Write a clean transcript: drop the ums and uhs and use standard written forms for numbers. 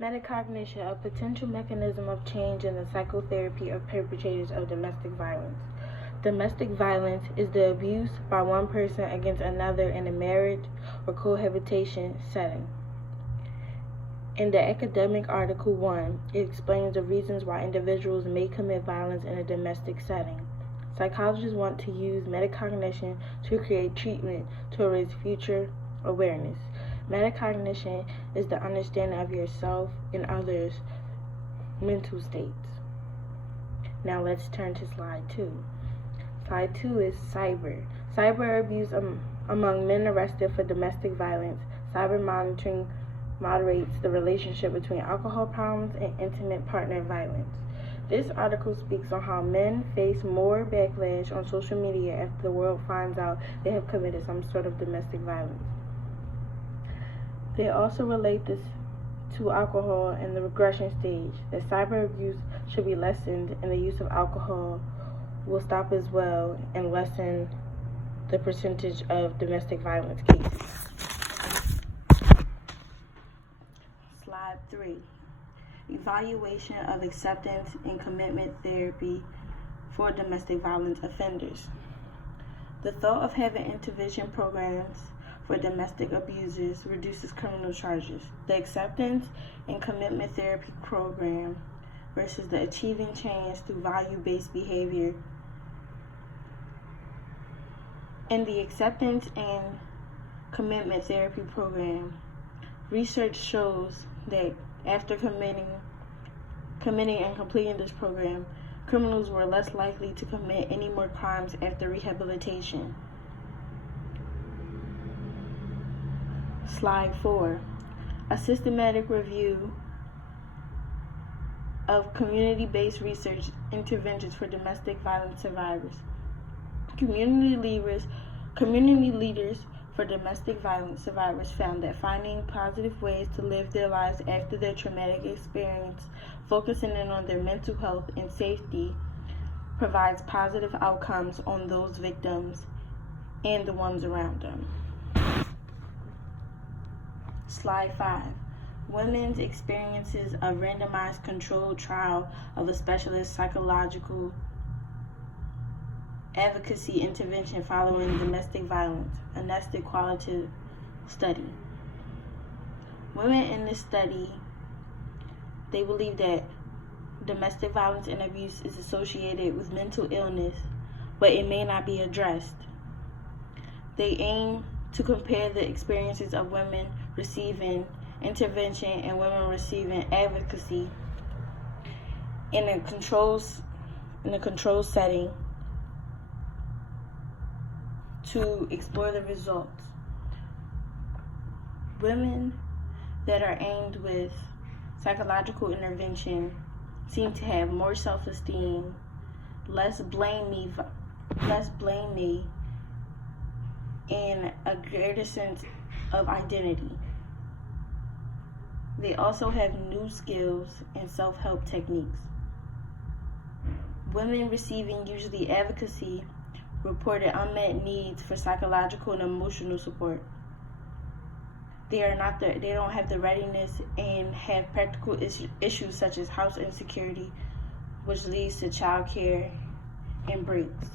Metacognition, a potential mechanism of change in the psychotherapy of perpetrators of domestic violence. Domestic violence is the abuse by one person against another in a marriage or cohabitation setting. In the academic Article 1, it explains the reasons why individuals may commit violence in a domestic setting. Psychologists want to use metacognition to create treatment to raise future awareness. Metacognition is the understanding of yourself and others' mental states. Now let's turn to slide 2. Slide 2 is cyber. Cyber abuse among men arrested for domestic violence. Cyber monitoring moderates the relationship between alcohol problems and intimate partner violence. This article speaks on how men face more backlash on social media after the world finds out they have committed some sort of domestic violence. They also relate this to alcohol in the regression stage, that cyber abuse should be lessened and the use of alcohol will stop as well and lessen the percentage of domestic violence cases. Slide 3. Evaluation of acceptance and commitment therapy for domestic violence offenders. The thought of having intervention programs for domestic abusers reduces criminal charges. The acceptance and commitment therapy program versus the achieving change through value-based behavior. In the acceptance and commitment therapy program, research shows that after committing and completing this program, criminals were less likely to commit any more crimes after rehabilitation. Slide 4. A systematic review of community-based research interventions for domestic violence survivors. Community leaders for domestic violence survivors found that finding positive ways to live their lives after their traumatic experience, focusing in on their mental health and safety, provides positive outcomes on those victims and the ones around them. Slide 5. Women's experiences of randomized controlled trial of a specialist psychological advocacy intervention following domestic violence, a nested qualitative study. Women in this study, they believe that domestic violence and abuse is associated with mental illness, but it may not be addressed. They aim to compare the experiences of women receiving intervention and women receiving advocacy in a controlled setting to explore the results. Women that are aimed with psychological intervention seem to have more self-esteem, less blame me, and a greater sense of identity. They also have new skills and self-help techniques. Women receiving usually advocacy reported unmet needs for psychological and emotional support. They don't have the readiness and have practical issues such as house insecurity, which leads to child care and breaks.